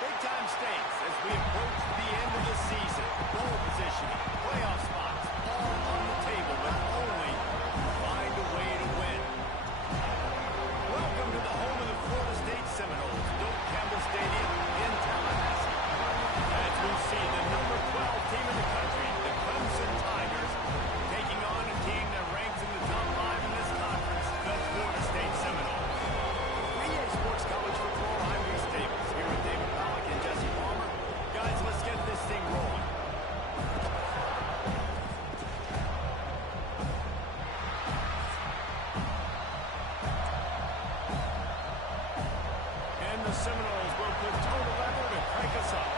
Big-time stakes as we approach the end of the season. Goal positioning, playoff spots, all on the table, but only find a way to win. Welcome to the home of the Florida State Seminoles, Doak Campbell Stadium in Tallahassee. As we see the number 12 team in the country, the Clemson Tigers, taking on a team that ranks in the top 5 in this conference, the Florida State Seminoles. 3A Sports College Football, I'm Reese Davis, here with David Pollack and Jesse Palmer. Guys, let's get this thing rolling. And the Seminoles will put toe to leather to crank us up.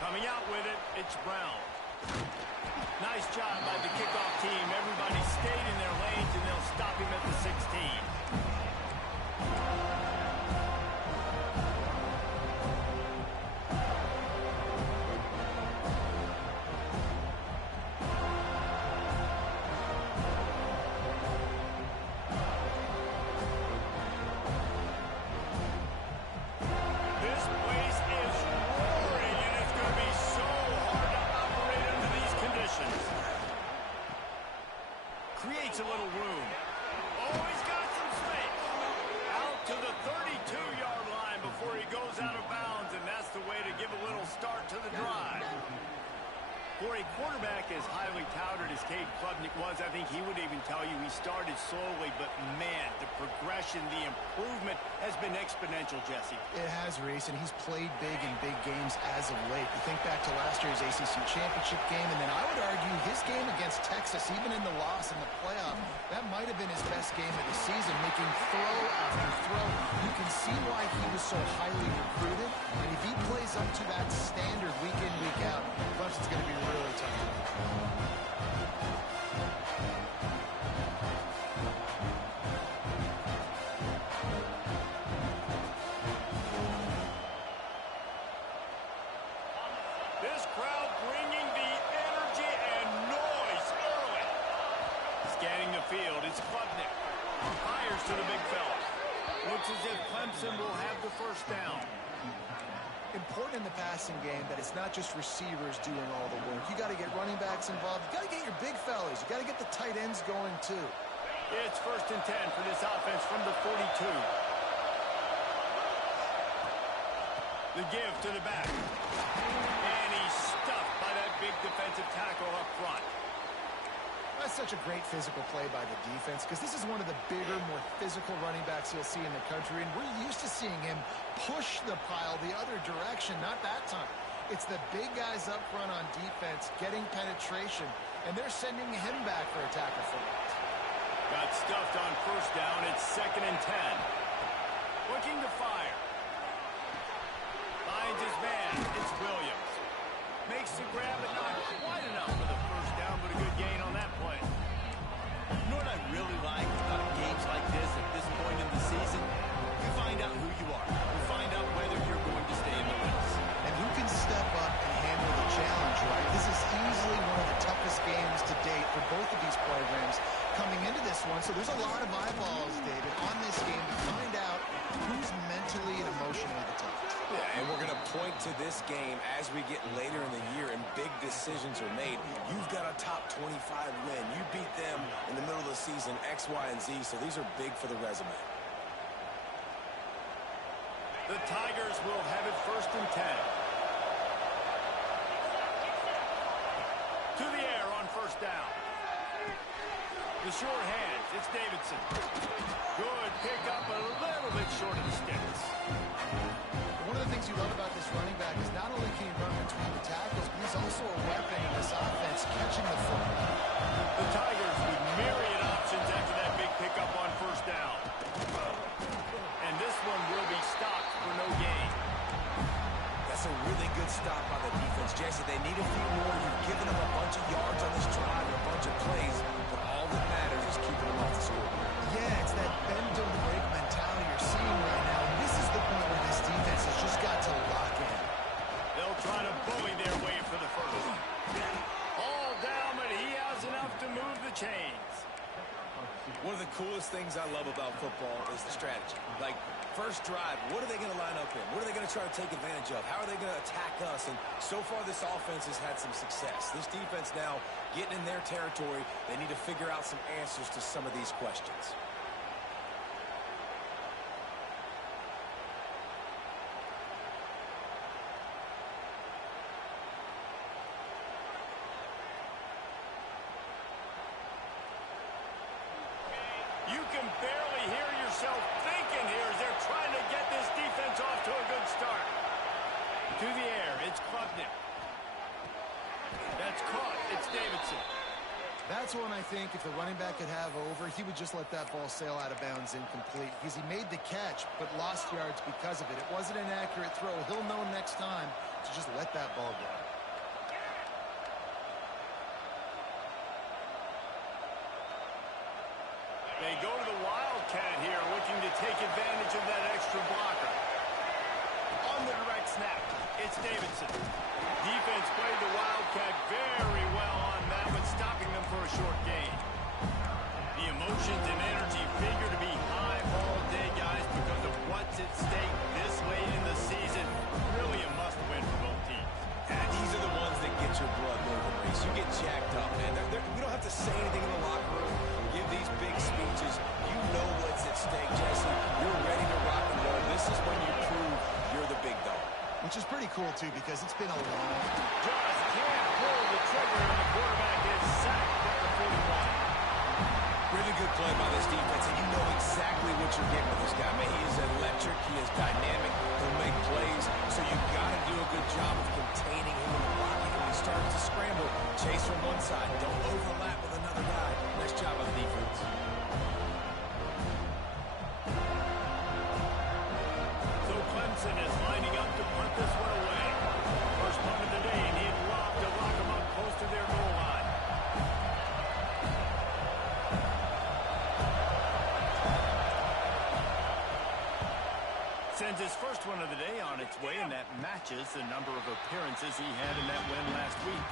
Coming out with it, it's Brown. Nice job by the kickoff team. Everybody stayed in their lanes, and they'll stop him at the 16. This place is roaring, and it's going to be so hard to operate under these conditions. Creates a little room. Oh, he's got some space. Out to the 32-yard line before he goes out of bounds, and that's the way to give a little start to the drive. For a quarterback as highly touted as Cade Klubnik was, I think he would even tell you he started slowly, but man, the progression, the improvement has been exponential, Jesse. It has, Reese, and he's played big in big games as of late. You think back to last year's ACC championship game, and then I would argue his game against Texas, even in the loss in the playoff, that might have been his best game of the season, making throw after throw. You can see why he was so highly recruited, and if he plays up to that standard week in, week out, Clemson's going to be really tough. This crowd bringing the energy and noise early. Scanning the field, it's Klubnik. Fires to the big fella. Looks as if Clemson will have the first down. Important in the passing game that it's not just receivers doing all the work. You got to get running backs involved. You got to get your big fellas. You got to get the tight ends going too. It's 1st and 10 for this offense from the 42. The give to the back. And he's stuffed by that big defensive tackle up front. That's such a great physical play by the defense because this is one of the bigger, more physical running backs you'll see in the country, and we're used to seeing him push the pile the other direction. Not that time. It's the big guys up front on defense getting penetration, and they're sending him back for a tackle for it. Got stuffed on first down. It's 2nd and 10. Looking to fire. Finds his man. It's Williams. Makes the grab, but not quite enough for the first down, but a good gain on that play. You know what I really like about games like this at this point in the season? You find out who you are. You find out whether you're going to stay in the race. And who can step up and handle the challenge, right? This is easily one of the toughest games to date for both of these programs coming into this one. So there's a lot of eyeballs, David, on this game to find out who's mentally and emotionally the toughest. Yeah, and we're going to point to this game as we get later in the year and big decisions are made. You've got a top 25 win. You beat them in the middle of the season, X, Y, and Z, so these are big for the resume. The Tigers will have it 1st and 10. To the air on 1st down. The short hands, it's Davidson. Good pick up, a little bit short of the sticks. One of the things you love about this running back is not only can he run between the tackles, but he's also a weapon in this offense, catching the football. The Tigers with myriad options after that big pickup on 1st down. And this one will be stopped for no gain. That's a really good stop by the defense, Jesse. They need a few more. You've given them a bunch of yards on this drive and a bunch of plays, but all that matters is keeping them off the scoreboard. Yeah, it's that bend don't break mentality you're seeing right now. And this is the point where this defense has just got to lock in. They'll try to bully their way for the first. All down, but he has enough to move the chains. One of the coolest things I love about football is the strategy. Like, first drive, what are they going to line up in? What are they going to try to take advantage of? How are they going to attack us? And so far, this offense has had some success. This defense now getting in their territory. They need to figure out some answers to some of these questions. You can barely hear yourself thinking here as they're trying to get this defense off to a good start. To the air, it's Klubnik. That's caught. It's Davidson. That's one I think if the running back could have over, he would just let that ball sail out of bounds incomplete because he made the catch but lost yards because of it. It wasn't an accurate throw. He'll know next time to just let that ball go. They go to the Wildcat here, looking to take advantage of that extra blocker. On the direct snap, it's Davidson. Defense played the Wildcat very well on that one, stopping them for a short gain. The emotions and energy figure to be high all day, guys, because of what's at stake this late in the season. Really a must-win for both teams. And these are the ones that get your blood moving, Reese. You get jacked up, man. We don't have to say anything in the locker room, give these big speeches. You know what's at stake, Jesse. You're ready to rock and roll. This is when you prove you're the big dog. Which is pretty cool, too, because it's been a long time. Just can't pull the trigger, and the quarterback is sacked at the 41. Really good play by this defense, and you know exactly what you're getting with this guy. Man, he is electric. He is dynamic. He'll make plays, so you've got to do a good job of containing him in the pocket. When he starts to scramble, chase from one side. Don't overlap with another guy. Nice job on the defense. So Clemson is lining up to punt this one away. First punt of the day, and he'd love to lock them up close to their goal line. Sends his first one of the day on its way, and that matches the number of appearances he had in that win last week.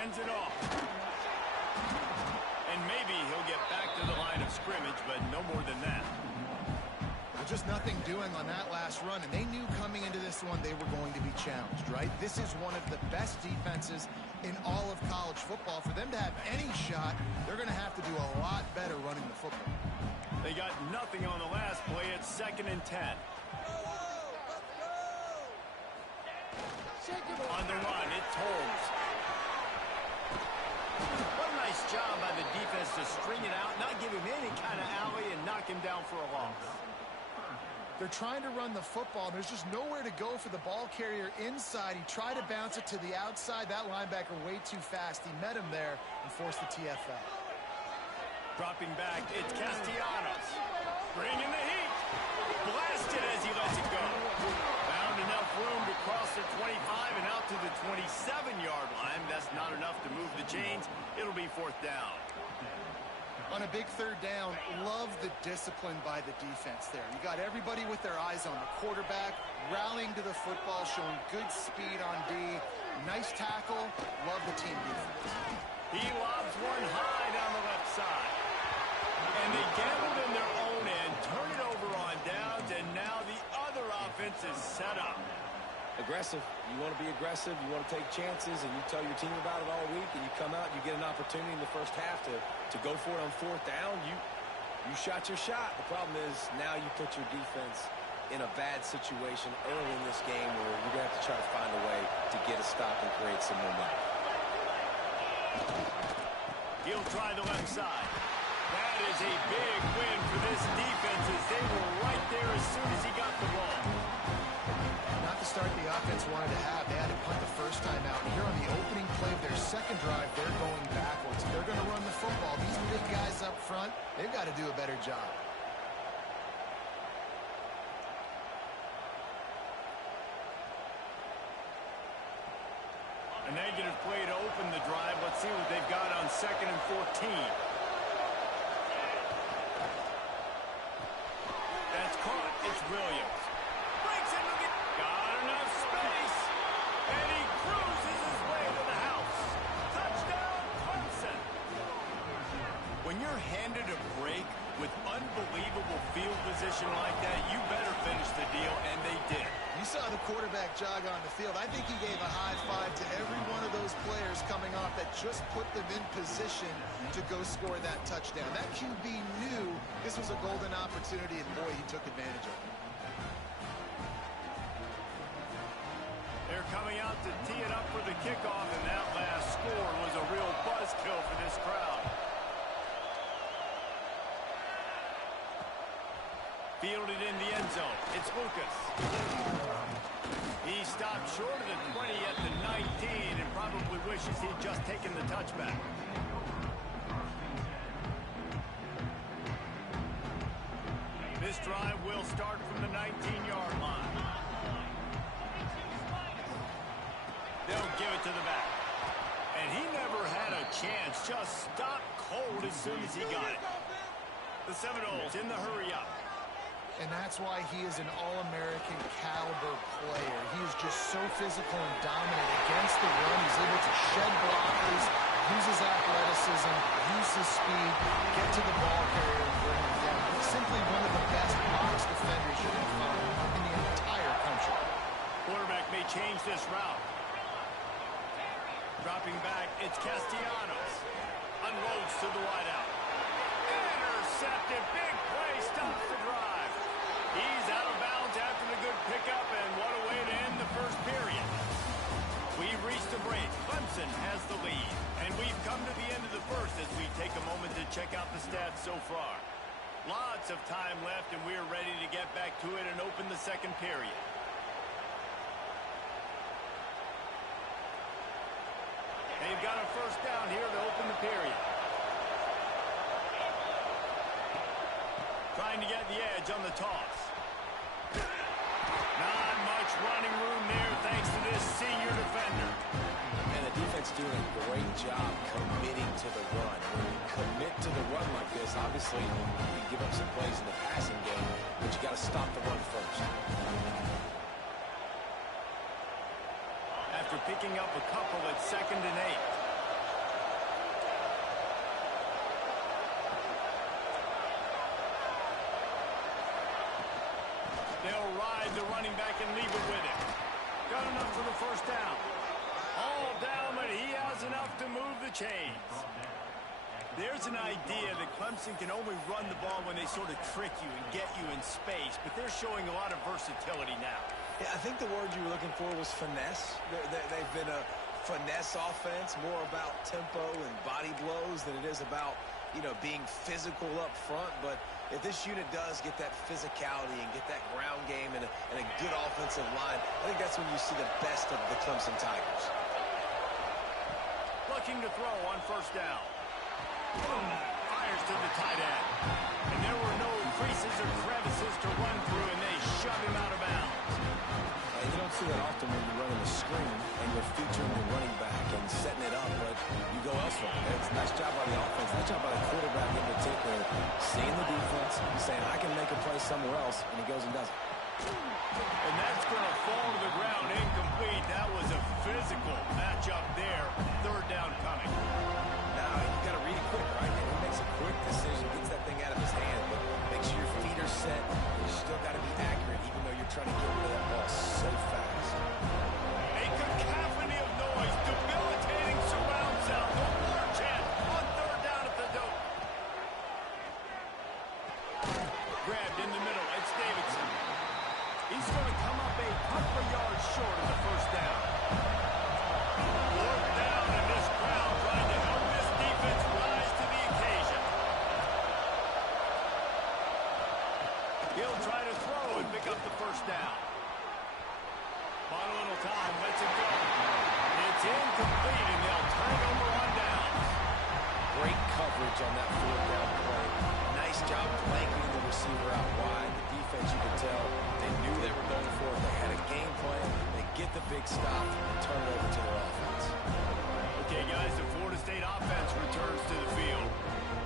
Hands it off. And maybe he'll get back to the line of scrimmage, but no more than that. Well, just nothing doing on that last run, and they knew coming into this one they were going to be challenged, right? This is one of the best defenses in all of college football. For them to have any shot, they're going to have to do a lot better running the football. They got nothing on the last play. It's 2nd and 10. On the run, it's Holmes. What a nice job by the defense to string it out, not give him any kind of alley, and knock him down for a loss. They're trying to run the football. There's just nowhere to go for the ball carrier inside. He tried to bounce it to the outside. That linebacker way too fast. He met him there and forced the TFL. Dropping back, it's Castellanos. Bringing the heat. Blasted as he lets it go. Found enough room to cross the 25 and out to the 27-yard line. That's not enough to move the chains. It'll be 4th down. On a big 3rd down, love the discipline by the defense there. You got everybody with their eyes on the quarterback, rallying to the football, showing good speed on D. Nice tackle. Love the team defense. He lobs one high down the left side. And they gambled in their own end, turn it over on downs, and now the other offense is set up. Aggressive. You want to be aggressive. You want to take chances, and you tell your team about it all week, and you come out and you get an opportunity in the first half to go for it on 4th down. You shot your shot. The problem is now you put your defense in a bad situation early in this game where you're going to have to try to find a way to get a stop and create some momentum. He'll try the left side. That is a big win for this defense as they were right there as soon as he got the ball. Not the start the offense wanted to have. They had to punt the first time out. Here on the opening play of their second drive, they're going backwards. They're going to run the football. These big guys up front, they've got to do a better job. A negative play to open the drive. Let's see what they've got on 2nd and 14. That's caught. It's Williams. Breaks it. Look at. Got enough space. And he cruises his way to the house. Touchdown, Clemson. When you're handed a break with unbelievable field position like that, you better finish the deal, and they did. You saw the quarterback jog on the field. I think he gave a high five to every one of those players coming off that just put them in position to go score that touchdown. That QB knew this was a golden opportunity, and boy, he took advantage of it. They're coming out to tee it up for the kickoff, and that last score was a real buzzkill for this crowd. Fielded in the end zone. It's Lucas. He stopped short of the 20 at the 19 and probably wishes he'd just taken the touchback. This drive will start from the 19-yard line. They'll give it to the back. And he never had a chance. Just stopped cold as soon as he got it. The Seminoles in the hurry-up. And that's why he is an All-American caliber player. He is just so physical and dominant against the run. He's able to shed blockers, use his athleticism, use his speed, get to the ball carrier and bring him down. He's simply one of the best box defenders you can find in the entire country. Quarterback may change this route. Dropping back, it's Castellanos. Unloads to the wideout. Intercepted, big play, stops the drive. He's out of bounds after the good pickup, and what a way to end the first period. We've reached a break. Clemson has the lead, and we've come to the end of the first as we take a moment to check out the stats so far. Lots of time left, and we're ready to get back to it and open the second period. They've got a first down here to open the period. Trying to get the edge on the toss. Not much running room there thanks to this senior defender. And the defense doing a great job committing to the run. When you commit to the run like this, obviously you can give up some plays in the passing game, but you got to stop the run first. After picking up a couple at 2nd and 8. They'll ride the running back and leave it with him. Got enough for the first down. All down, but he has enough to move the chains. There's an idea that Clemson can only run the ball when they sort of trick you and get you in space, but they're showing a lot of versatility now. Yeah, I think the word you were looking for was finesse. They've been finesse offense, more about tempo and body blows than it is about, you know, being physical up front. But if this unit does get that physicality and get that ground game and a good offensive line, I think that's when you see the best of the Clemson Tigers. Looking to throw on first down. Fires to the tight end. And there were no creases or crevices to run through, and they shove him out of bounds. You don't see that often when you're running a screen and you're featuring the running back and setting it up, but you go elsewhere. It's a nice job by the offense, nice job by the quarterback in particular, seeing the defense, saying, I can make a play somewhere else, and he goes and does it. And that's going to fall to the ground incomplete. That was a physical matchup there. Third down coming. Now, you got to read it quick, right? And he makes a quick decision, gets that thing out of his hand, but make sure your feet are set. You still got to be accurate, even though you're trying to get rid of that ball so fast. A cacophony of noise, debilitating surround sound. No more chance on third down at the dope. Grabbed in the middle. It's Davidson. He's going to come up a couple of yards short of the first down. Fourth down, and this crowd trying to help this defense rise to the occasion. He'll try to throw and pick up the first down. Final little time, lets it go. It's incomplete, and they'll turn it over on downs. Great coverage on that fourth down play. Nice job blanketing the receiver out wide. The defense, you could tell, they knew they were going for it. They had a game plan. They get the big stop and turn it over to their offense. Okay, guys, the Florida State offense returns to the field.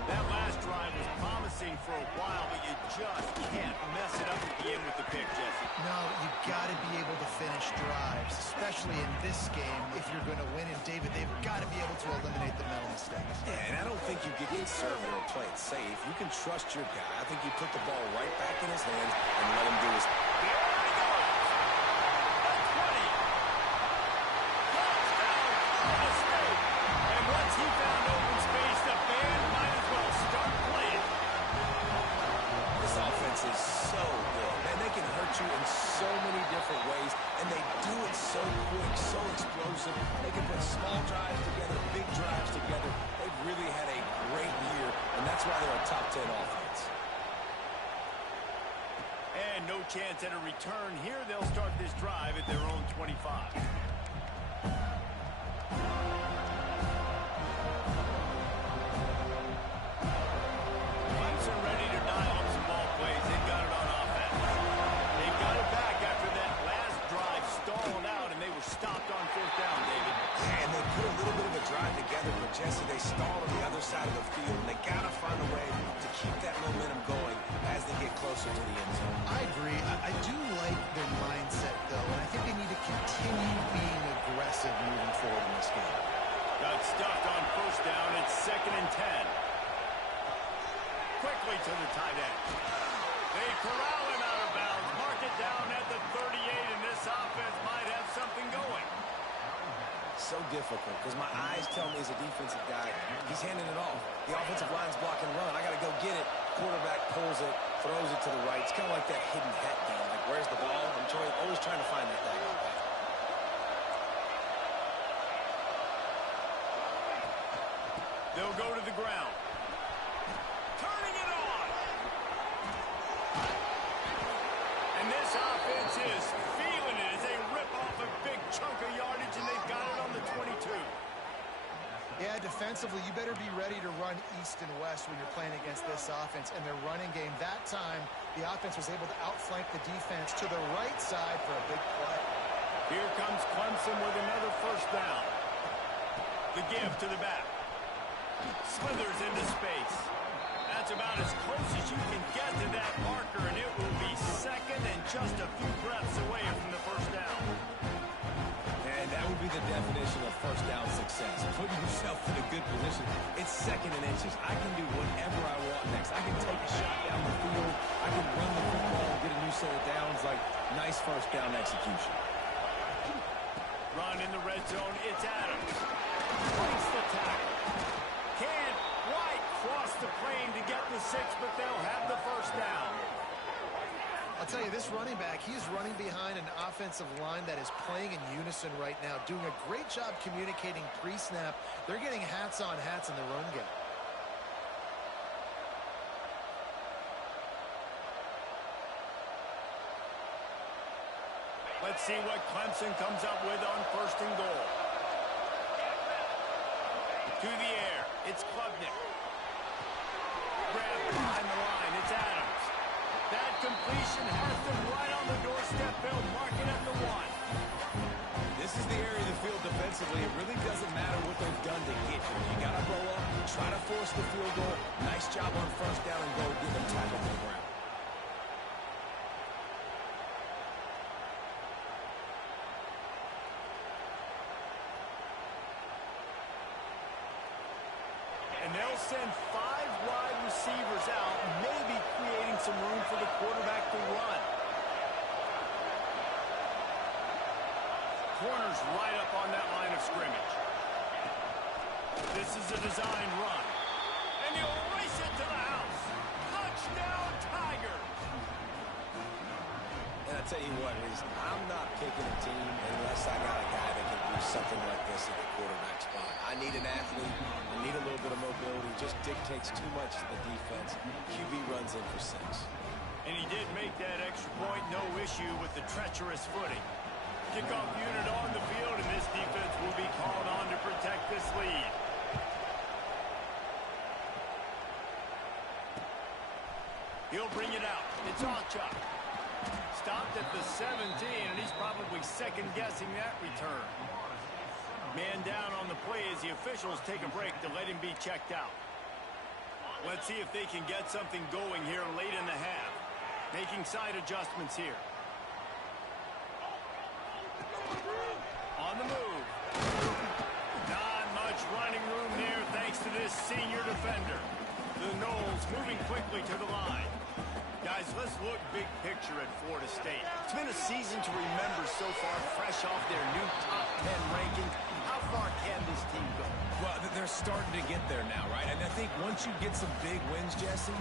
That last drive was promising for a while, but you just can't mess it up at the end with the pick, Jesse. No, you've got to be able to finish drives, especially in this game if you're going to win. And, David, they've got to be able to eliminate the mental mistakes. Yeah, and I don't think you get conservative or play it safe. You can trust your guy. I think you put the ball right back in his hands and let him do his thing. There he goes! A 20. Touchdown, Florida State. And once he found open space, the band might as well start playing. This offense is so good. Man, they can hurt you in so many different ways, and they do it so quick, so explosive. They can put small drives together, big drives together. They've really had a great year, and that's why they're a top 10 offense. And no chance at a return here. They'll start this drive at their own 25. Clemson ready to dial up some ball plays. They've got it on offense. They've got it back after that last drive stalled out, and they were stopped on fourth down, David. And they put a little bit of a drive together, but Jesse, they stalled on the other side of the field, and they got to find a way to keep that momentum going as they get closer to the end zone. I agree. I do like their mindset, though, and I think they need to continue being aggressive moving forward in this game. Got stuffed on first down. It's 2nd and 10. Quickly to the tight end. They corral him out of bounds. Mark it down at the 38, and this offense might have something going. So difficult because my eyes tell me as a defensive guy, he's handing it off. The offensive line's blocking run. I got to go get it. Quarterback pulls it, throws it to the right. It's kind of like that hidden hat game. Like, where's the ball? I'm always trying to find that guy. They'll go to the ground. Turning it on. And this offense is feeling it as they rip off a big chunk of yardage, and they've got it on the 22. Yeah, defensively, you better be ready to run east and west when you're playing against this offense and their running game. That time, the offense was able to outflank the defense to the right side for a big play. Here comes Clemson with another first down. The give to the back. Slithers into space. That's about as close as you can get to that marker, and it will be second and just a few breaths away from the first down. And that would be the definition of first down success. Putting yourself in a good position. It's 2nd and inches. I can do whatever I want next. I can take a shot down the field. I can run the football and get a new set of downs. Like, nice first down execution. Run in the red zone. It's Adams. Breaks the tackle. Can't quite cross the plane to get the 6, but they'll have the first down. I'll tell you, this running back, he's running behind an offensive line that is playing in unison right now, doing a great job communicating pre-snap. They're getting hats on hats in the run game. Let's see what Clemson comes up with on 1st and goal. To the air, it's Klubnik. Grab behind the line, it's Adams. That completion has them right on the doorstep. They'll mark it at the 1. This is the area of the field defensively. It really doesn't matter what they've done to get here. You got to roll up, try to force the field goal. Nice job on 1st down and goal, get them tackled on the ground. And they'll send 5 wide receivers out, maybe creating some room for the quarterback to run. Corner's right up on that line of scrimmage. This is a design run. And he'll race it to the house. Touchdown, Tigers! And I tell you what, Reese, I'm not picking a team unless I got a guy that can do something like this at the quarterback spot. I need an athlete. I need a little bit of mobility. Just dictates too much to the defense. QB runs in for 6. And he did make that extra point, no issue with the treacherous footing. Kickoff unit on the field, and this defense will be called on to protect this lead. He'll bring it out. It's Ocha. Stopped at the 17, and he's probably second-guessing that return. Man down on the play as the officials take a break to let him be checked out. Let's see if they can get something going here late in the half. Making side adjustments here. On the move. Not much running room there thanks to this senior defender. The Noles moving quickly to the line. Guys, let's look big picture at Florida State. It's been a season to remember so far, fresh off their new top 10 ranking. How far can this team go? Well, they're starting to get there now, right? And I think once you get some big wins, Jesse,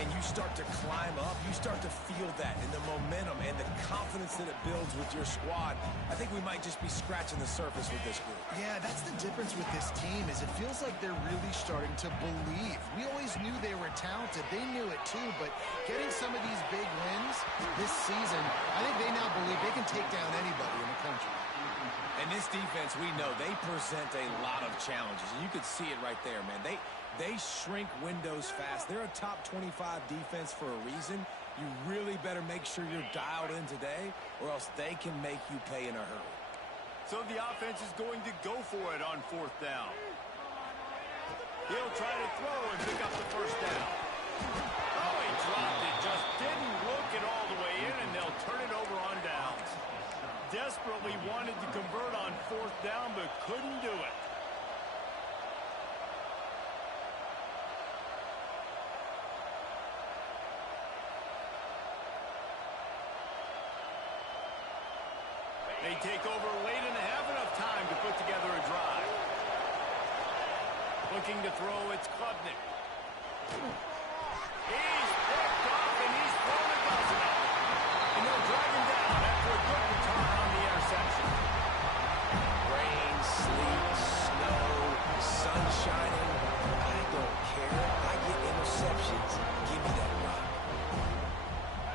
and you start to climb up, you start to feel that and the momentum and the confidence that it builds with your squad. I think we might just be scratching the surface with this group. Yeah, that's the difference with this team is it feels like they're really starting to believe. We always knew they were talented. They knew it too, but getting some of these big wins this season, I think they now believe they can take down anybody in the country. And this defense, we know, they present a lot of challenges. And you could see it right there, man. They shrink windows fast. They're a top 25 defense for a reason. You really better make sure you're dialed in today, or else they can make you pay in a hurry. So the offense is going to go for it on 4th down. He'll try to throw and pick up the 1st down. Oh, he dropped it. Just didn't look it all the way in, and they'll turn it over on downs. Desperately wanted to convert on 4th down, but couldn't do it. They take over late in the half, enough time to put together a drive. Looking to throw, it's Klubnik. He's picked off, and he's thrown a dozen of them. And they'll drag him down after a good return on the interception. Rain, sleet, snow, sun shining. I don't care. I get interceptions. Give me that rock.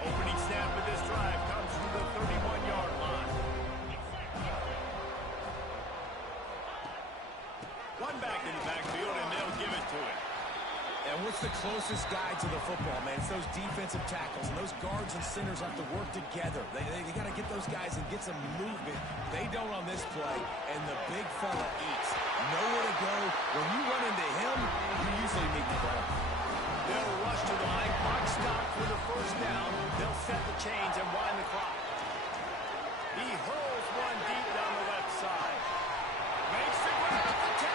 Opening snap of this drive comes from the 31-yard line. One back in the backfield, and they'll give it to him. And what's the closest guy to the football, man? It's those defensive tackles, and those guards and centers have to work together. They got to get those guys and get some movement. They don't on this play, and the big fella eats. Nowhere to go. When you run into him, you usually meet the ground. They'll rush to the line. Clock stopped for the 1st down. They'll set the chains and wind the clock. He hurls one deep down the left side. Makes the grab at the 10.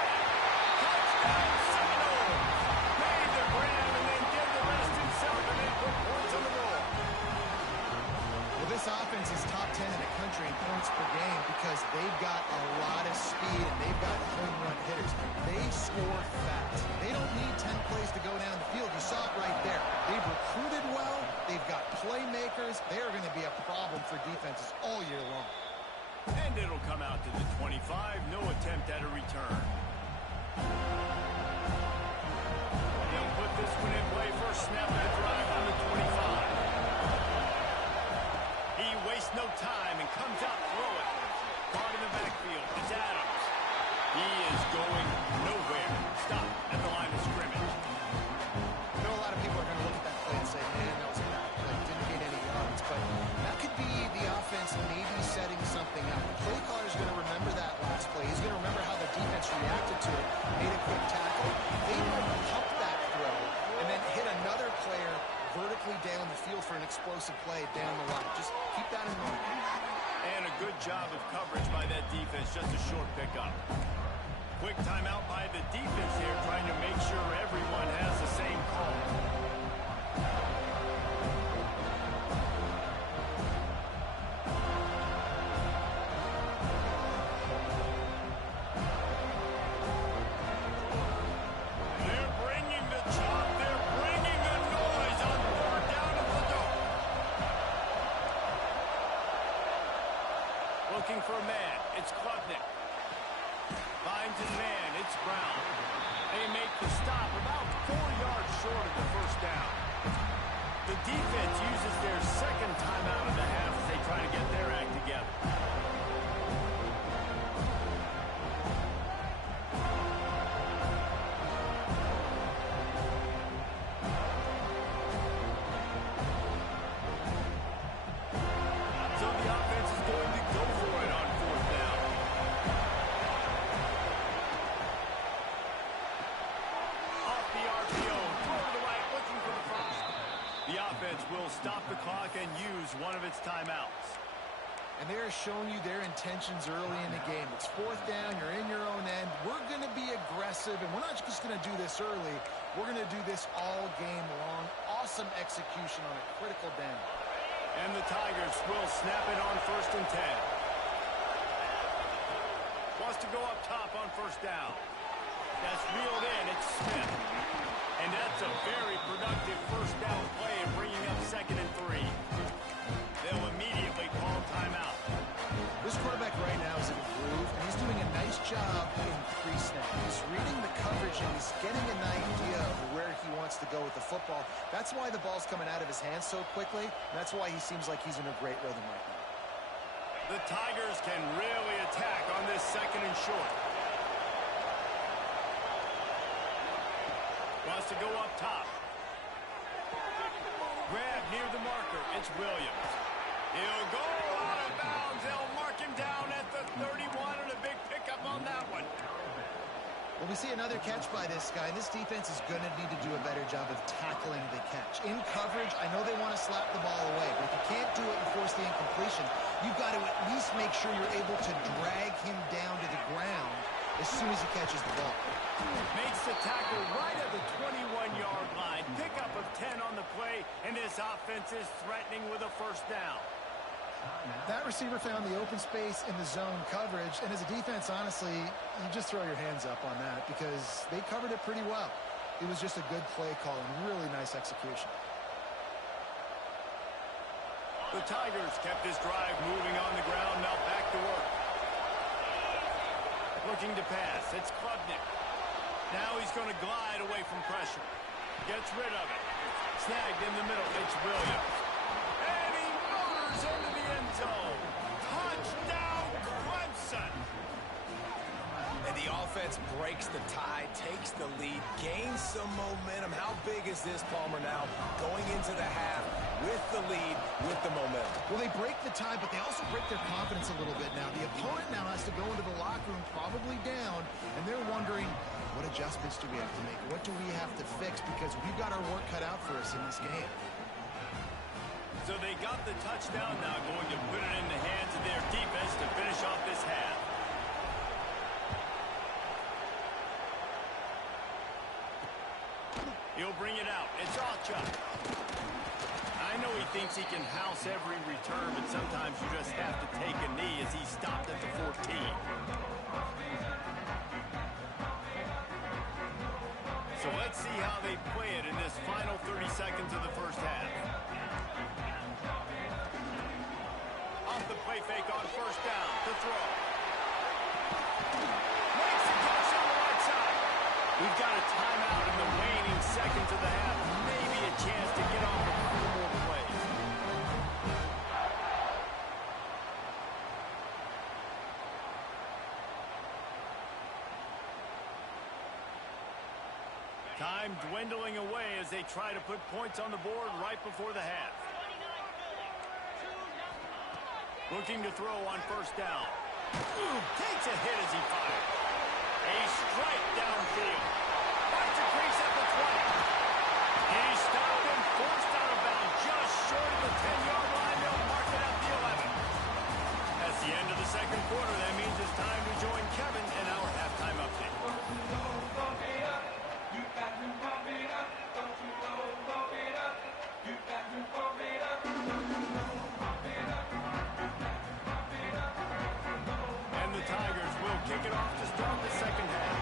Touchdown, Seminoles. Made the grab and then did the rest himself and then put points on the board. Well, this offense is top 10 in the country in points per game because they've got a lot of speed and they've got home run hitters. They score fast. They don't need 10 plays to go down the field. You saw it right there. They've recruited well. They've got playmakers. playmakers, they are going to be a problem for defenses all year long. And it'll come out to the 25. No attempt at a return. They'll put this one in play. First snap of the drive on the 25. He wastes no time and comes out throwing. Caught in the backfield. It's Adams. He is going nowhere. Stop at the line of scrimmage. I know a lot of people are going to look at that play and say, man, that was a bad play. Didn't gain any yards. But that could be the offense maybe setting something up. The play caller is going to remember that last play. He's going to remember how the defense reacted to it, made a quick tackle. They might pump that throw and then hit another player vertically down the field for an explosive play down the line. Just keep that in mind. And a good job of coverage by that defense. Just a short pickup. Quick timeout by the defense here, trying to make sure everyone has the same call. They're bringing the chop. They're bringing the noise on third down at the door. Looking for a man. It's Klubnik. Finds his man. It's Brown. They make the stop about 4 yards short of the first down. The defense uses their second timeout of the half as they try to get their act together. So the offense is going to go for it on fourth down. Off the RPO, throw to the right, looking for the first. The offense will stop the clock and use one of its timeouts. And they are showing you their intentions early in the game. It's fourth down. You're in your own end. We're going to be aggressive, and we're not just going to do this early. We're going to do this all game long. Awesome execution on a critical down. And the Tigers will snap it on 1st and 10. Wants to go up top on first down. That's reeled in. It's Smith. And that's a very productive first down play and bringing up 2nd and 3. They'll immediately call timeout. This quarterback right now is in a groove, and he's doing a nice job in pre-snap. He's reading the coverage, and he's getting an idea of where he wants to go with the football. That's why the ball's coming out of his hands so quickly. That's why he seems like he's in a great rhythm right now. The Tigers can really attack on this 2nd and short. Wants to go up top. Grab near the marker. It's Williams. He'll go out of bounds. They'll mark him down at the 31, and a big pickup on that one. Well, we see another catch by this guy. This defense is going to need to do a better job of tackling the catch. In coverage, I know they want to slap the ball away, but if you can't do it and force the incompletion, you've got to at least make sure you're able to drag him down to the ground as soon as he catches the ball. Makes the tackle right at the 21-yard line. Pickup of 10 on the play, and this offense is threatening with a first down. That receiver found the open space in the zone coverage, and as a defense, honestly, you just throw your hands up on that because they covered it pretty well. It was just a good play call and really nice execution. The Tigers kept this drive moving on the ground. Now back to work. Looking to pass. It's Klubnik. Now he's going to glide away from pressure. Gets rid of it. Snagged in the middle. It's Williams. And he motors into the end zone. Touchdown, Clemson. And the offense breaks the tie, takes the lead, gains some momentum. How big is this, Palmer, now going into the half with the lead, with the momentum? Well, they break the tie, but they also break their confidence a little bit now. The opponent now has to go into the locker room probably down, and they're wondering, what adjustments do we have to make? What do we have to fix? Because we've got our work cut out for us in this game. So they got the touchdown, now going to put it in the hands of their defense to finish off this half. He'll bring it out. It's Alchuk. I know he thinks he can house every return, but sometimes you just have to take a knee as he stopped at the 14. So let's see how they play it in this final 30 seconds of the first half. fake on first down to throw. Makes the catch on the right side. We've got a timeout in the waning seconds of the half. Maybe a chance to get off a couple more plays. Time dwindling away as they try to put points on the board right before the half. Looking to throw on first down. Takes a hit as he fires. A strike downfield. Finds a crease at the 20. He stopped and forced out of bounds just short of the 10-yard line. They'll mark it at the 11. That's the end of the second quarter. That means it's time to join Kevin in our halftime update. And the Tigers will kick it off to start the second half.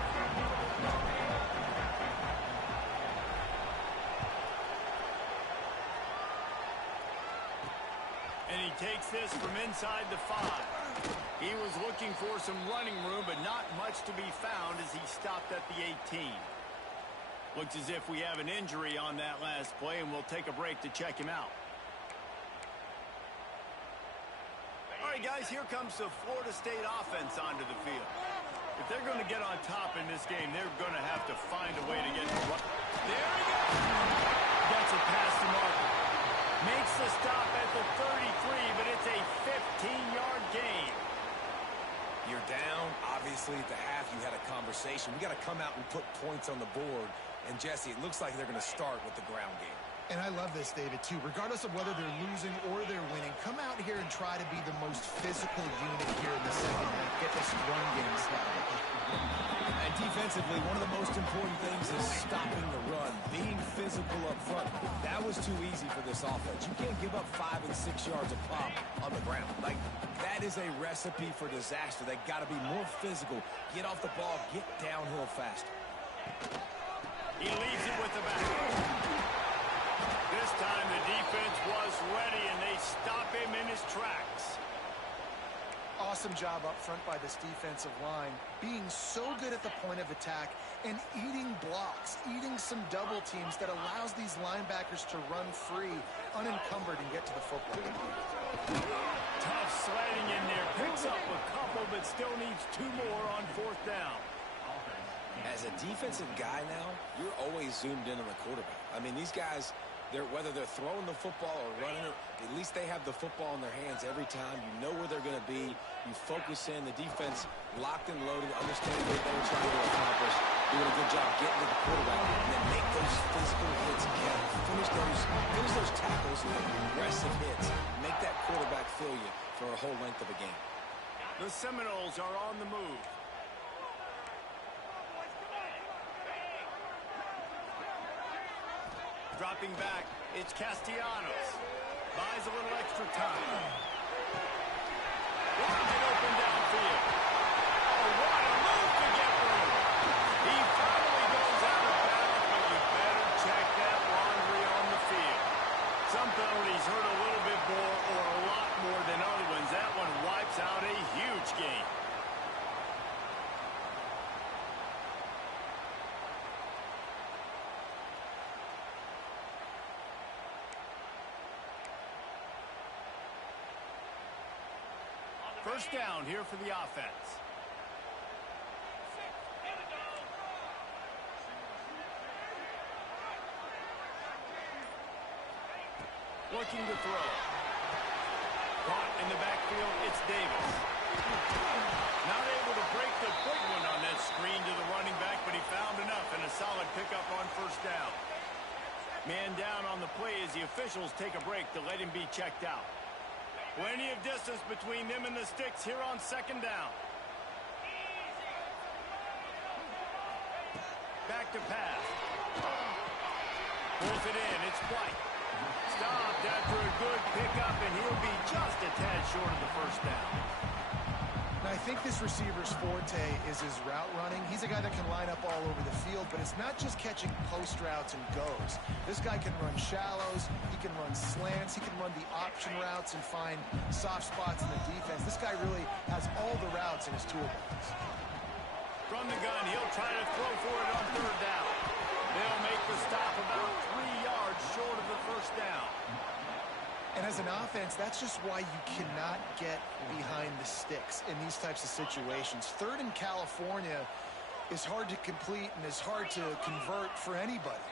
And he takes this from inside the 5. He was looking for some running room, but not much to be found as he stopped at the 18. Looks as if we have an injury on that last play, and we'll take a break to check him out. All right, guys, here comes the Florida State offense onto the field. If they're going to get on top in this game, they're going to have to find a way to get to what. There he goes. Gets it past the marker. Makes the stop at the 33, but it's a 15-yard gain. You're down. Obviously, at the half, you had a conversation. We got to come out and put points on the board. And, Jesse, it looks like they're going to start with the ground game. And I love this, David, too. Regardless of whether they're losing or they're winning, come out here and try to be the most physical unit here in the second half. Get this run game started. And defensively, one of the most important things is stopping the run, being physical up front. That was too easy for this offense. You can't give up 5 and 6 yards a pop on the ground. Like, that is a recipe for disaster. They got to be more physical, get off the ball, get downhill faster. He leaves it with the back. This time the defense was ready, and they stop him in his tracks. Awesome job up front by this defensive line, being so good at the point of attack and eating blocks, eating some double teams that allows these linebackers to run free, unencumbered, and get to the football. Tough sliding in there, picks up a couple, but still needs 2 more on fourth down. As a defensive guy now, you're always zoomed in on the quarterback. I mean, these guys, whether they're throwing the football or running it, at least they have the football in their hands every time. You know where they're going to be. You focus in. The defense locked and loaded, understanding what they were trying to accomplish, doing a good job getting to the quarterback, and then make those physical hits again. Finish those tackles with aggressive hits. Make that quarterback feel you for a whole length of a game. The Seminoles are on the move. Dropping back, it's Castellanos. Buys a little extra time. Wide open downfield. Oh, what a move to get through. He finally goes out of bounds, but you better check that laundry on the field. Some penalties hurt a little bit more or a lot more than other ones. That one wipes out a huge game. First down here for the offense. Looking to throw. Caught in the backfield, it's Davis. Not able to break the big one on that screen to the running back, but he found enough and a solid pickup on first down. Man down on the play as the officials take a break to let him be checked out. Plenty of distance between them and the sticks here on second down. Back to pass. Pulls it in. It's White. Stopped after a good pickup, and he'll be just a tad short of the first down. Now, I think this receiver's forte is his route running. He's a guy that can line up all over the field, but it's not just catching post routes and goes. This guy can run shallows, he can run slants, he can run the option routes and find soft spots in the defense. This guy really has all the routes in his toolbox. From the gun, he'll try to throw for it on third down. They'll make the stop about 3 yards short of the first down. And as an offense, that's just why you cannot get behind the sticks in these types of situations. Third in California is hard to complete and is hard to convert for anybody.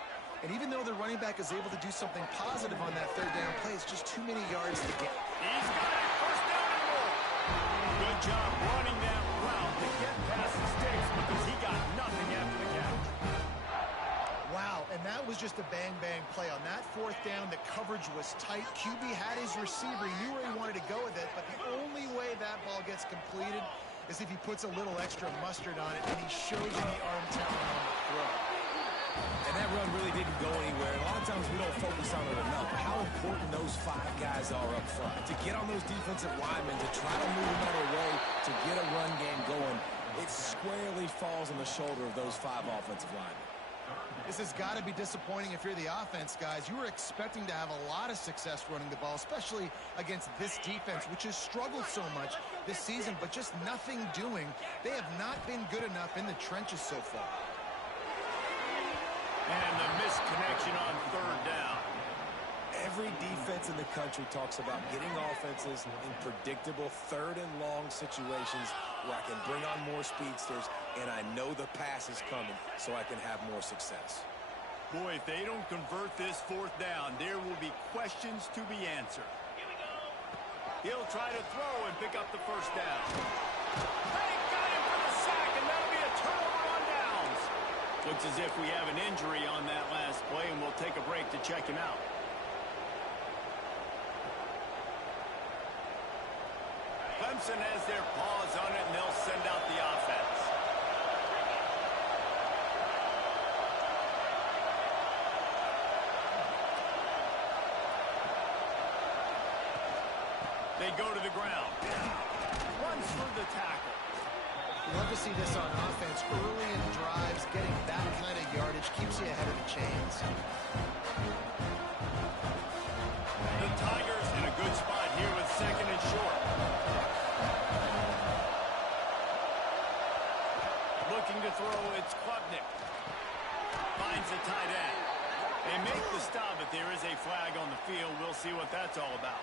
And even though the running back is able to do something positive on that third down play, it's just too many yards to get. He's got it. First down and more. Good job running that route to get past the sticks because he got nothing after the catch. Wow, and that was just a bang-bang play. On that fourth down, the coverage was tight. QB had his receiver. He knew where he wanted to go with it, but the only way that ball gets completed is if he puts a little extra mustard on it, and he shows you the arm talent on the throw. And that run really didn't go anywhere. A lot of times we don't focus on it enough. How important those 5 guys are up front. To get on those defensive linemen, to try to move them out of the way, to get a run game going, it squarely falls on the shoulder of those 5 offensive linemen. This has got to be disappointing if you're the offense, guys. You were expecting to have a lot of success running the ball, especially against this defense, which has struggled so much this season, but just nothing doing. They have not been good enough in the trenches so far. And the missed connection on third down. Every defense in the country talks about getting offenses in predictable third and long situations where I can bring on more speedsters and I know the pass is coming so I can have more success. Boy, if they don't convert this fourth down, there will be questions to be answered. He'll try to throw and pick up the first down. They got him for the sack, and that'll be a turnover on downs. Looks as if we have an injury on that last play, and we'll take a break to check him out. Clemson has their paws on it, and they'll send out the offense. They go to the ground. Runs through the tackle. Love to see this on offense. Early in drives, getting that kind of yardage keeps you ahead of the chains. The Tigers in a good spot here with second and short. Looking to throw, it's Klubnik. Finds the tight end. They make the stop, but there is a flag on the field. We'll see what that's all about.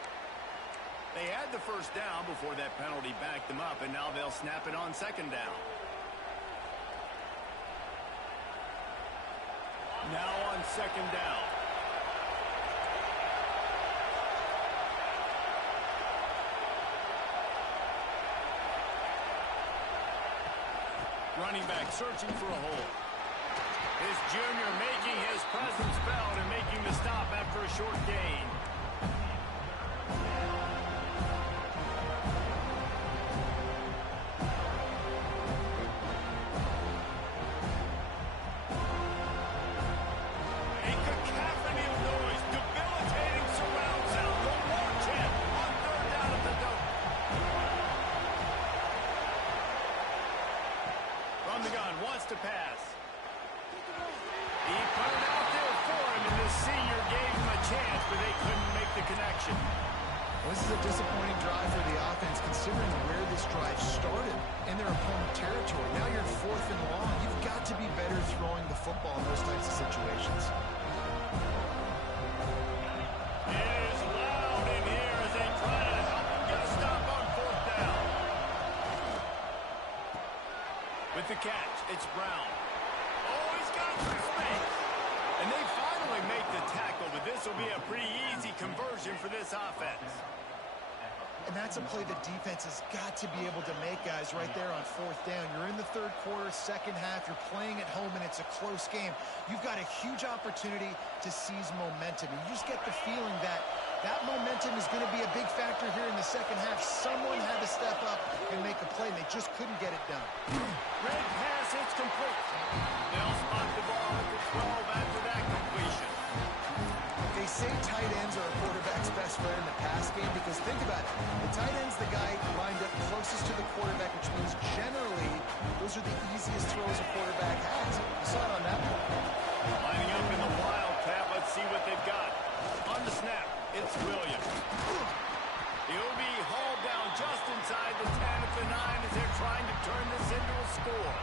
They had the first down before that penalty backed them up, and now they'll snap it on second down. Now on second down. Running back searching for a hole. This junior making his presence felt and making the stop after a short gain. A cacophony of noise, debilitating surround sound. The war chant on third down at the Dome. From the gun, wants to pass. He put it out there for him, and the senior gave him a chance, but they couldn't make the connection. Well, this is a disappointing drive for the offense, considering where this drive started in their opponent territory. Now you're fourth and long. You've got to be better throwing the football in those types of situations. It is loud in here as they try to help him get a stop on fourth down. With the catch, it's Brown. Oh, he's got some space. And they finally make the tackle, but this will be a pretty easy conversion for this offense. And that's a play the defense has got to be able to make, guys, right there on fourth down. You're in the third quarter, second half. You're playing at home, and it's a close game. You've got a huge opportunity to seize momentum. And you just get the feeling that that momentum is going to be a big factor here in the second half. Someone had to step up and make a play, and they just couldn't get it done. Red pass, it's complete. They'll spot the ball at the 12 after that completion. They say tight ends are a quarterback's best friend in the pass game because think about it. The tight end's the guy lined up closest to the quarterback, which means generally those are the easiest throws a quarterback has. You saw it on that one. Lining up in the wildcat. Let's see what they've got. On the snap, it's Williams. He'll be hauled down just inside the 10 at the 9 as they're trying to turn this into a score.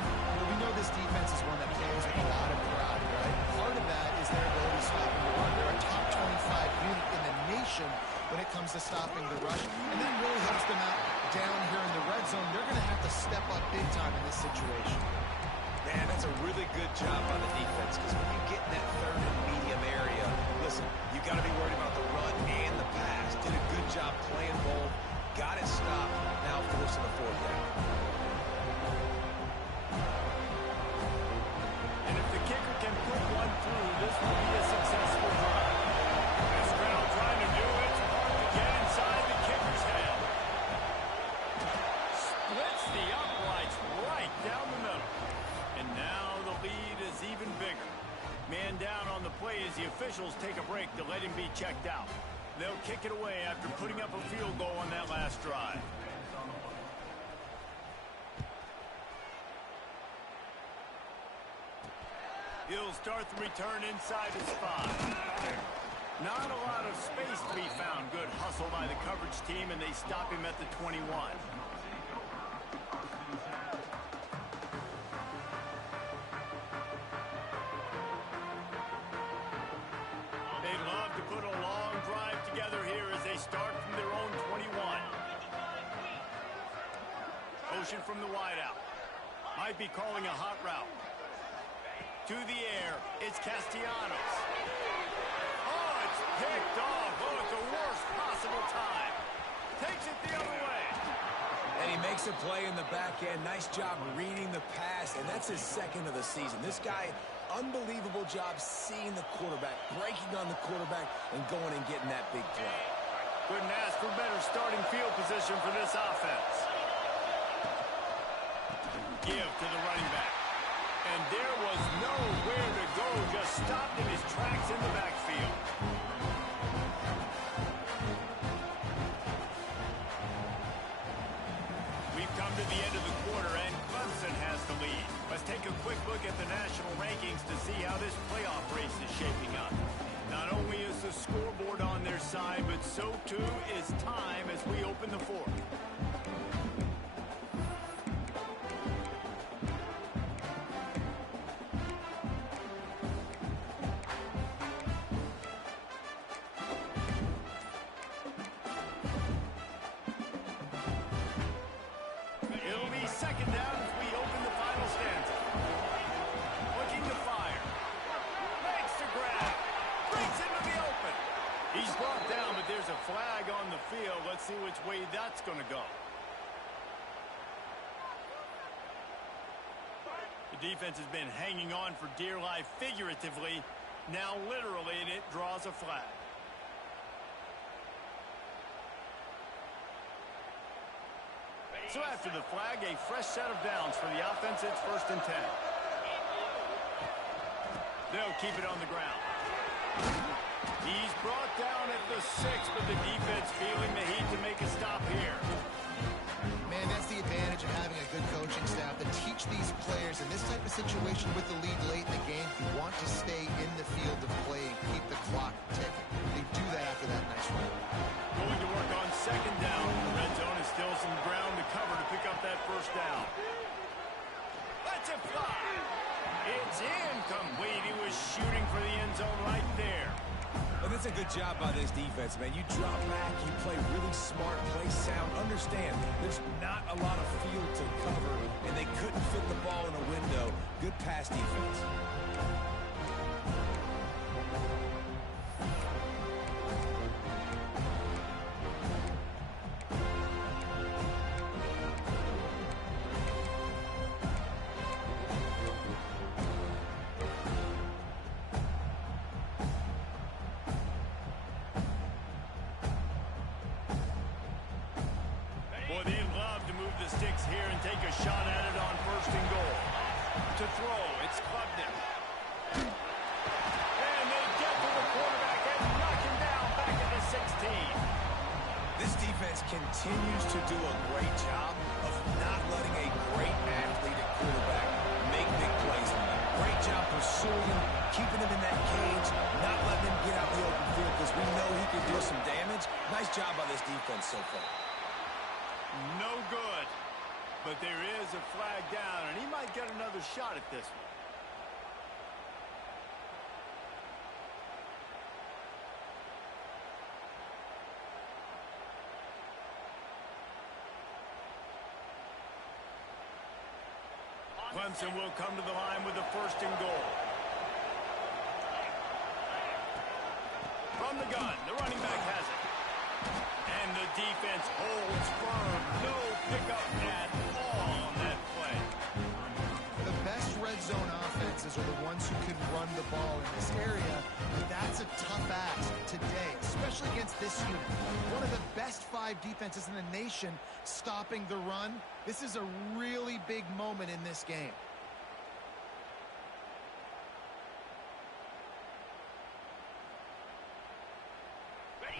Well, we know this defense is one that plays with a lot of pride, right? Part of that is their ability to stop the run. They're a top 25 unit in the nation when it comes to stopping the rush, and that really helps them out down here in the red zone. They're going to have to step up big time in this situation. Man, that's a really good job by the defense because when you get in that third and medium area, listen, you got to be worried about the run and the pass. Did a good job playing both, got it stopped, now forcing a fourth down. And if the kicker can put one through, this will be a successful drive. This crowd trying to do it, hard to get inside the kicker's head. Splits the uprights right down the middle. And now the lead is even bigger. Man down on the play as the officials take a break to let him be checked out. They'll kick it away after putting up a field goal on that last drive. He'll start the return inside his 5. Not a lot of space to be found. Good hustle by the coverage team, and they stop him at the 21. They'd love to put a long drive together here as they start from their own 21. Motion from the wideout. Might be calling a hot route. To the air, it's Castellanos. Oh, it's picked off. Oh, at the worst possible time. Takes it the other way. And he makes a play in the back end. Nice job reading the pass, and that's his second of the season. This guy, unbelievable job seeing the quarterback, breaking on the quarterback, and going and getting that big play. Couldn't ask for better starting field position for this offense. Give to the running back. And there was nowhere to go, just stopped in his tracks in the backfield. We've come to the end of the quarter, and Clemson has the lead. Let's take a quick look at the national rankings to see how this playoff race is shaping up. Not only is the scoreboard on their side, but so too is time as we open the fourth. Second down as we open the final stanza. Looking to fire. Makes the grab. Breaks into the open. He's brought down, but there's a flag on the field. Let's see which way that's going to go. The defense has been hanging on for dear life figuratively. Now literally, and it draws a flag. So after the flag, a fresh set of downs for the offense. It's 1st and 10. They'll keep it on the ground. He's brought down at the 6, but the defense feeling the heat to make a stop here. Man, that's the advantage of having a good coaching staff that teach these players in this type of situation with the lead late in the game. You want to stay in the field of play and keep the clock ticking. They do that after that nice run. Going to work on 2nd down. The red zone is still some ground to cover to pick up that 1st down. Let's it fly. It's incomplete. He was shooting for the end zone right there. Well, that's a good job by this defense, man. You drop back, you play really smart, play sound. Understand, there's not a lot of field to cover, and they couldn't fit the ball in a window. Good pass defense. Boy, they'd love to move the sticks here and take a shot at it on 1st and goal. To throw, it's Klubnik. And they get to the offense continues to do a great job of not letting a great athlete at quarterback make big plays on them. Great job pursuing him, keeping him in that cage, not letting him get out in the open field because we know he can do some damage. Nice job by this defense so far. No good. But there is a flag down, and he might get another shot at this one. Clemson will come to the line with the first and goal. From the gun, the running back has it. And the defense holds firm. No pickup at all on that play. The best red zone offenses are the ones who can run the ball in this area, but that's a tough ask today, especially against this unit. One of the best 5 defenses in the nation stopping the run. This is a really big moment in this game.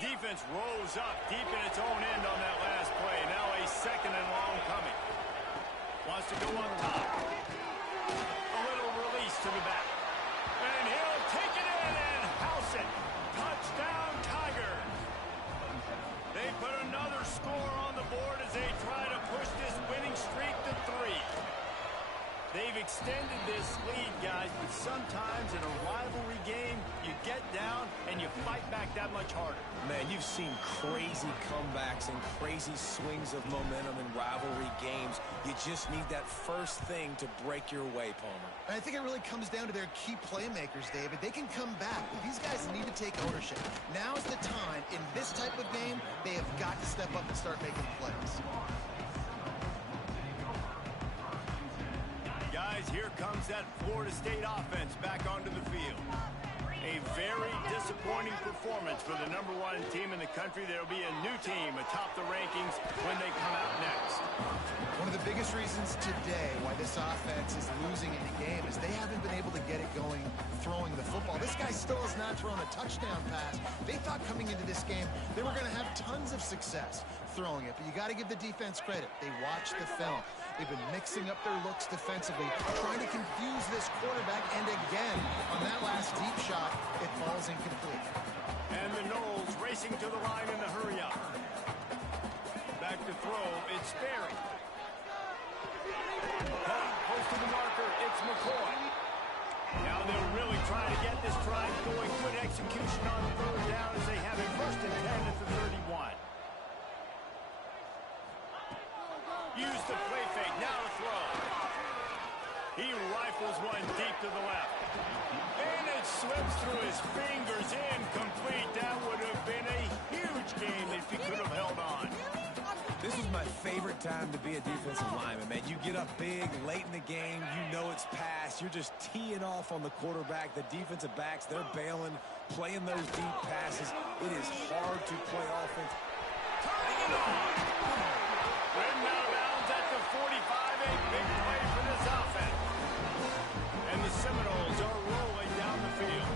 Defense rose up deep in its own end on that last play. Now a second and long coming. Wants to go up top. A little release to the back. And he'll take it in and house it. Touchdown, Tigers. They put another score on the board as they try to push this winning streak to 3. They've extended this lead, guys, but sometimes in a rivalry game, you get down and you fight back that much harder. Man, you've seen crazy comebacks and crazy swings of momentum in rivalry games. You just need that first thing to break your way, Palmer. And I think it really comes down to their key playmakers, David. They can come back. These guys need to take ownership. Now's the time. In this type of game, they have got to step up and start making plays. Guys, here comes that Florida State offense back onto the field. A very disappointing performance for the #1 team in the country. There'll be a new team atop the rankings when they come out next. One of the biggest reasons today why this offense is losing in the game is they haven't been able to get it going throwing the football. This guy still has not thrown a touchdown pass. They thought coming into this game they were going to have tons of success throwing it, but you got to give the defense credit. They watched the film. They've been mixing up their looks defensively, trying to confuse this quarterback, and again, on that last deep shot, it falls incomplete. And the Noles racing to the line in the hurry-up. Back to throw, it's Sperry. Close to the marker, it's McCoy. Now they'll really try to get this drive going. Good execution on 3rd down as they have a 1st and 10 at the 31. Use the play fake, now to throw. He rifles one deep to the left. And it slips through his fingers, incomplete. That would have been a huge game if he could have held on. This was my favorite time to be a defensive lineman, man. You get up big, late in the game, you know it's past. You're just teeing off on the quarterback. The defensive backs, they're bailing, playing those deep passes. It is hard to play offense. Turning it on! Ridden out of bounds at the 45, a big play for this offense. And the Seminoles are rolling down the field.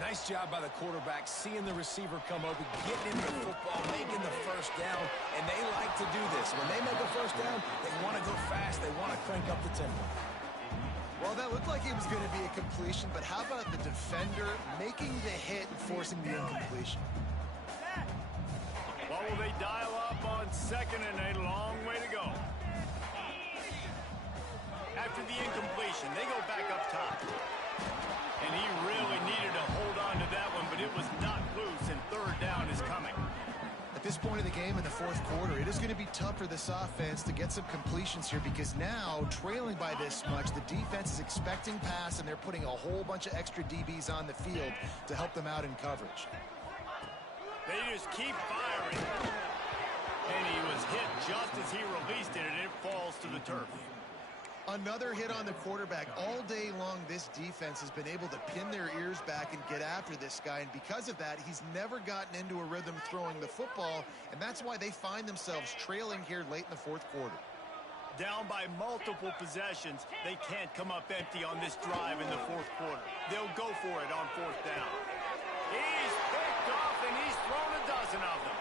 Nice job by the quarterback, seeing the receiver come open, getting into the football, making the 1st down, and they like to do this. When they make a 1st down, they want to go fast, they want to crank up the tempo. Well, that looked like it was going to be a completion, but how about the defender making the hit and forcing the incompletion? Well, will they dial up on 2nd and a long way to go? After the incompletion, they go back up top. And he really needed to hold on to that one, but it was not loose, and 3rd down is coming. At this point of the game in the 4th quarter, it is going to be tough for this offense to get some completions here because now, trailing by this much, the defense is expecting pass, and they're putting a whole bunch of extra DBs on the field to help them out in coverage. They just keep firing. And he was hit just as he released it, and it falls to the turf. Another hit on the quarterback. All day long, this defense has been able to pin their ears back and get after this guy, and because of that, he's never gotten into a rhythm throwing the football, and that's why they find themselves trailing here late in the 4th quarter. Down by multiple possessions, they can't come up empty on this drive in the 4th quarter. They'll go for it on 4th down. He's picked off, and he's thrown a dozen of them.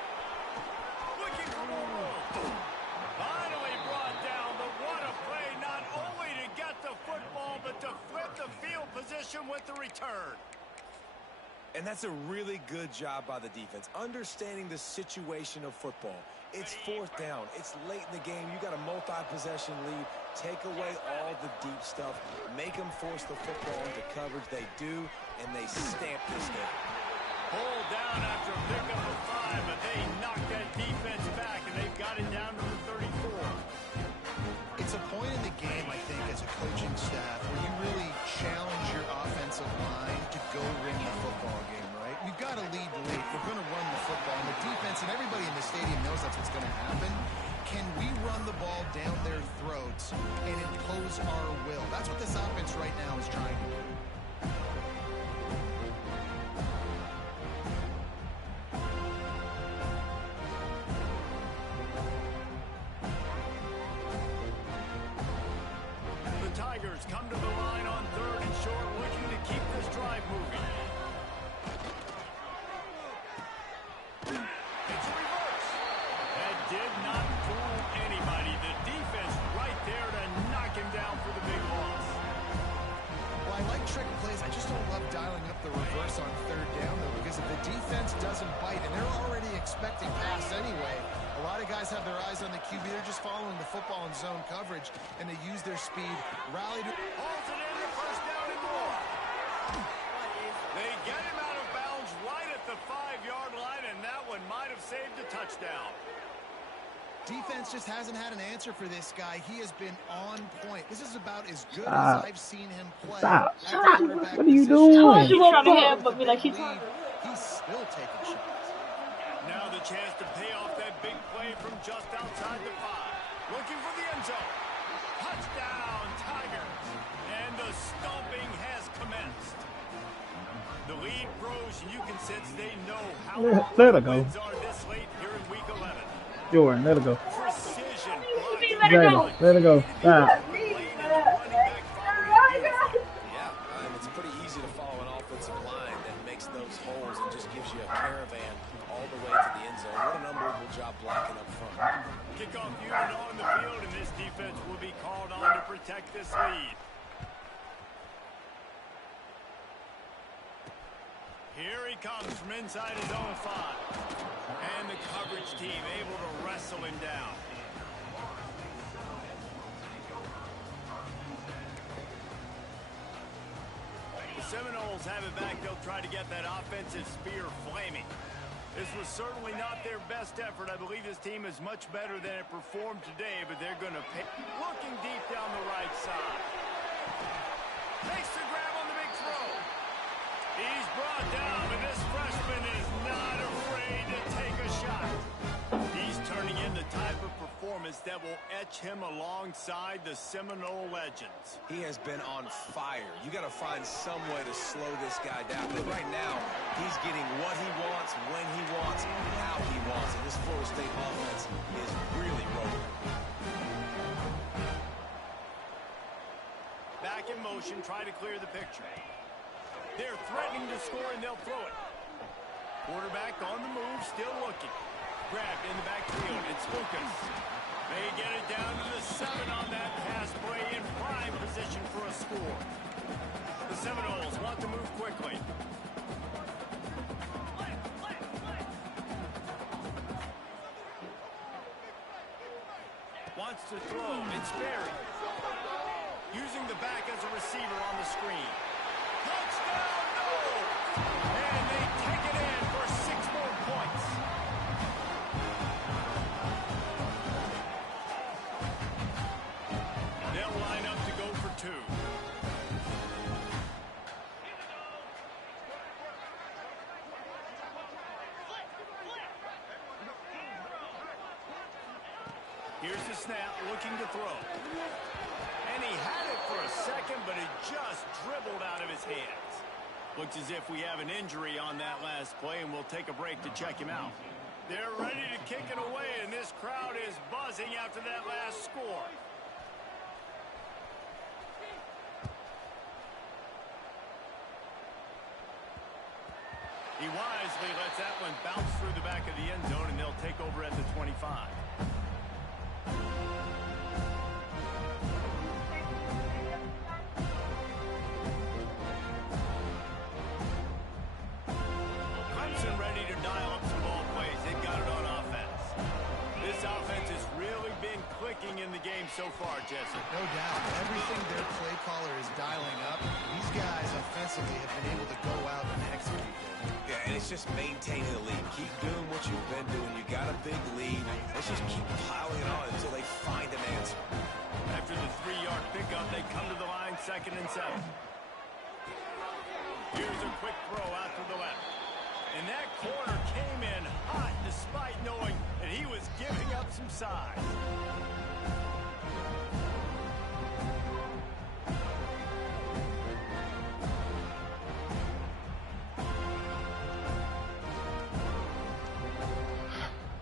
Looking And that's a really good job by the defense, understanding the situation of football. It's fourth down. It's late in the game. You got a multi-possession lead. Take away all the deep stuff. Make them force the football into coverage. They do, and they stamp this game. Pulled down after a pickup of 5, but they knocked that defense back, and they've got it down to the 34. It's a point in the game, I think, as a coaching staff, where you really challenge your offensive line to go win the football game, right? We've got to lead late. We're going to run the football. And the defense and everybody in the stadium knows that's what's going to happen. Can we run the ball down their throats and impose our will? That's what this offense right now is trying to do. Tigers come to the line on 3rd and short, looking to keep this drive moving. It's a reverse. That did not fool anybody. The defense right there to knock him down for the big loss. Well, I like trick plays. I just don't love dialing up the reverse on 3rd down, though, because if the defense doesn't bite, and they're already expecting pass anyway, a lot of guys have their eyes on the QB. They're just following the football in zone coverage, and they use their speed. Rally to... Holds it in, the first down and more. They get him out of bounds right at the 5-yard line, and that one might have saved a touchdown. Defense just hasn't had an answer for this guy. He has been on point. This is about as good as I've seen him play. Stop. What are you doing? He's still taking shots. Now the chance to pay off that big play from just outside the 5. Looking for the end zone. Touchdown, Tigers. And the stomping has commenced. The lead grows, and you can sense they know how let it go. wins are this late here in week 11. Jordan, let it go. Precision. Let it go. Stop. It's pretty easy to follow an offensive line that makes those holes and just gives you a caravan all the way to the end zone. What an unbelievable job blocking up front. Kickoff unit on the field, and this defense will be called on to protect this lead. Here he comes from inside his own 5. And the coverage team able to wrestle him down. The Seminoles have it back. They'll try to get that offensive spear flaming. This was certainly not their best effort. I believe this team is much better than it performed today, but they're going to pay. Looking deep down the right side. Makes the grab on the big throw. He's brought down, but this freshman is not afraid to take a shot. He's turning in the type of performance that will etch him alongside the Seminole legends. He has been on fire. You got to find some way to slow this guy down. But right now, he's getting what he wants, when he wants, how he wants. And this Florida State offense is really rolling. Back in motion, try to clear the picture. They're threatening to score, and they'll throw it. Quarterback on the move, still looking. Grabbed in the backfield. It's Lucas. They get it down to the 7 on that pass play in prime position for a score. The Seminoles want to move quickly. Wants to throw. It's Berry. Using the back as a receiver on the screen. Touchdown, no! And they take it in for 6 more points. They'll line up to go for 2. Here's the snap, looking to throw. And he had it for a second, but it just dribbled out of his hands. Looks as if we have an injury on that last play, and we'll take a break to check him out. They're ready to kick it away, and this crowd is buzzing after that last score. He wisely lets that one bounce through the back of the end zone, and they'll take over at the 25. so far, Jesse. No doubt. Everything their play caller is dialing up, these guys offensively have been able to go out and execute. Yeah, and it's just maintaining the lead. Keep doing what you've been doing. You got a big lead. Let's just keep piling it on until they find an answer. After the 3-yard pickup, they come to the line, 2nd and 7. Here's a quick throw out to the left. And that corner came in hot despite knowing that he was giving up some size.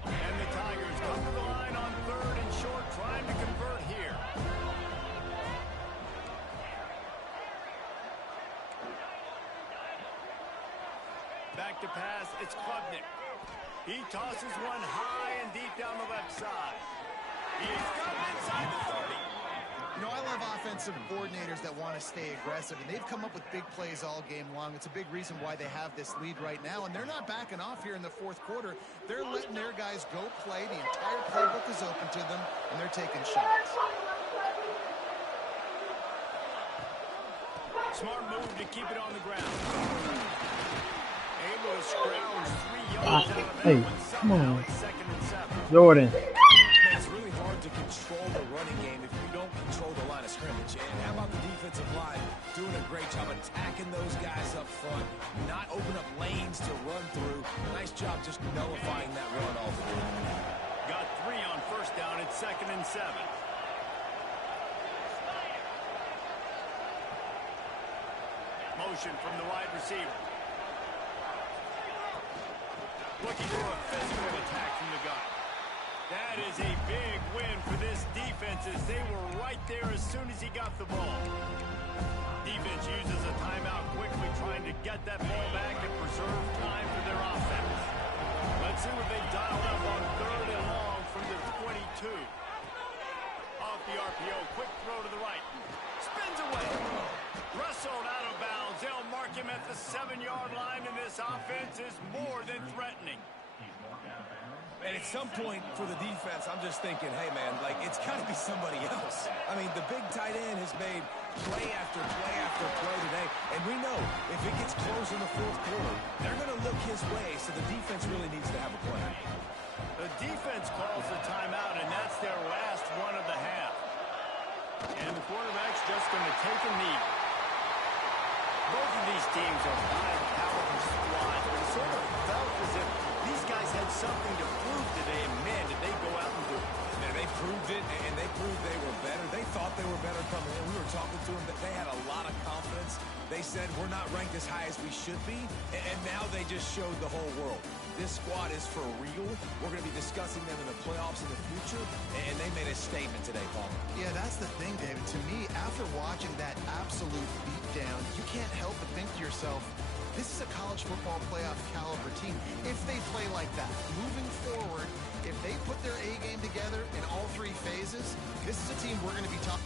And the Tigers come to the line on 3rd and short, trying to convert here. Back to pass, it's Klubnik. He tosses one high and deep down the left side. He's got it inside the 30. You know, I love offensive coordinators that want to stay aggressive, and they've come up with big plays all game long. It's a big reason why they have this lead right now, and they're not backing off here in the 4th quarter. They're letting their guys go play. The entire playbook is open to them, and they're taking shots. Smart move to keep it on the ground. Able to scrounge 3 yards out of Hey, that one. come on. Somehow it's 2nd and 7. Jordan. It's really hard to control the running game if you don't control the line of scrimmage. And how about the defensive line doing a great job attacking those guys up front, not open up lanes to run through. Nice job just nullifying that run all through. Got 3 on 1st down. It's 2nd and 7. Motion from the wide receiver. Looking for a physical attack from the gun. That is a big win for this defense as they were right there as soon as he got the ball. Defense uses a timeout quickly, trying to get that ball back and preserve time for their offense. Let's see what they dialed up on 3rd and long from the 22. Off the RPO, quick throw to the right. Spins away. Wrestled out of bounds. They'll mark him at the 7-yard line, and this offense is more than threatening. And at some point for the defense, I'm just thinking, hey, man, like, it's got to be somebody else. I mean, the big tight end has made play after play after play today. And we know if it gets close in the 4th quarter, they're going to look his way, so the defense really needs to have a plan. The defense calls the timeout, and that's their last one of the half. And the quarterback's just going to take a knee. Both of these teams are high-caliber squads, but it sort of felt as if these guys had something to prove today, and man, did they go out and do it. Yeah, they proved it, and they proved they were better. They thought they were better coming in. We were talking to them that they had a lot of confidence. They said, we're not ranked as high as we should be, and now they just showed the whole world. This squad is for real. We're going to be discussing them in the playoffs in the future, and they made a statement today, Palmer. Yeah, that's the thing, David. To me, after watching that absolute beatdown, you can't help but think to yourself, this is a college football playoff caliber team. If they play like that, moving forward, if they put their A game together in all 3 phases, this is a team we're going to be talking